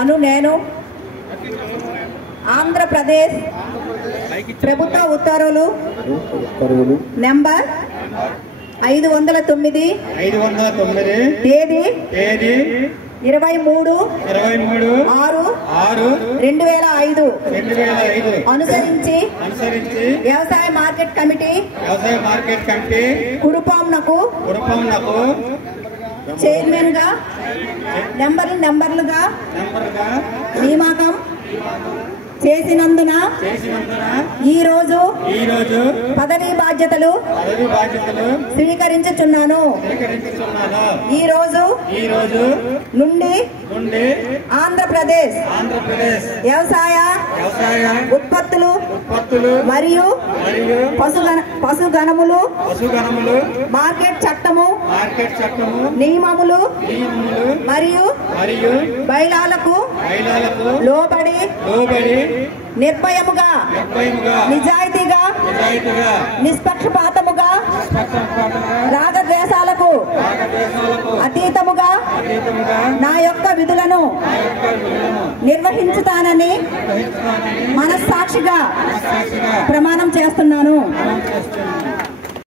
అను నేను ఆంధ్రప్రదేశ్ ప్రభుత్వ ఉత్తర్వులు నెంబర్ 509 తేదీ 23/6/2005 అనుసరించి వ్యవసాయ మార్కెట్ కమిటీ కురుపాంనకు చైర్మన్ గా నెంబర్లుగా నియామకం చేసినందున ఈ రోజు పదవీ బాధ్యతలు స్వీకరించుచున్నాను. ఈ రోజు నుండి ఆంధ్రప్రదేశ్ వ్యవసాయ ఉత్పత్తులు మరియు పశుగణములు మార్కెట్ చట్టము నియమములు మరియు బైలాలకు లోబడి నిర్భయముగా నిజాయితీగా నిష్పక్షపాతముగా రాగద్వేషాలకు అతీతముగా నా యొక్క విధులను నిర్వహించుతానని మనస్సాక్షిగా ప్రమాణం చేస్తున్నాను.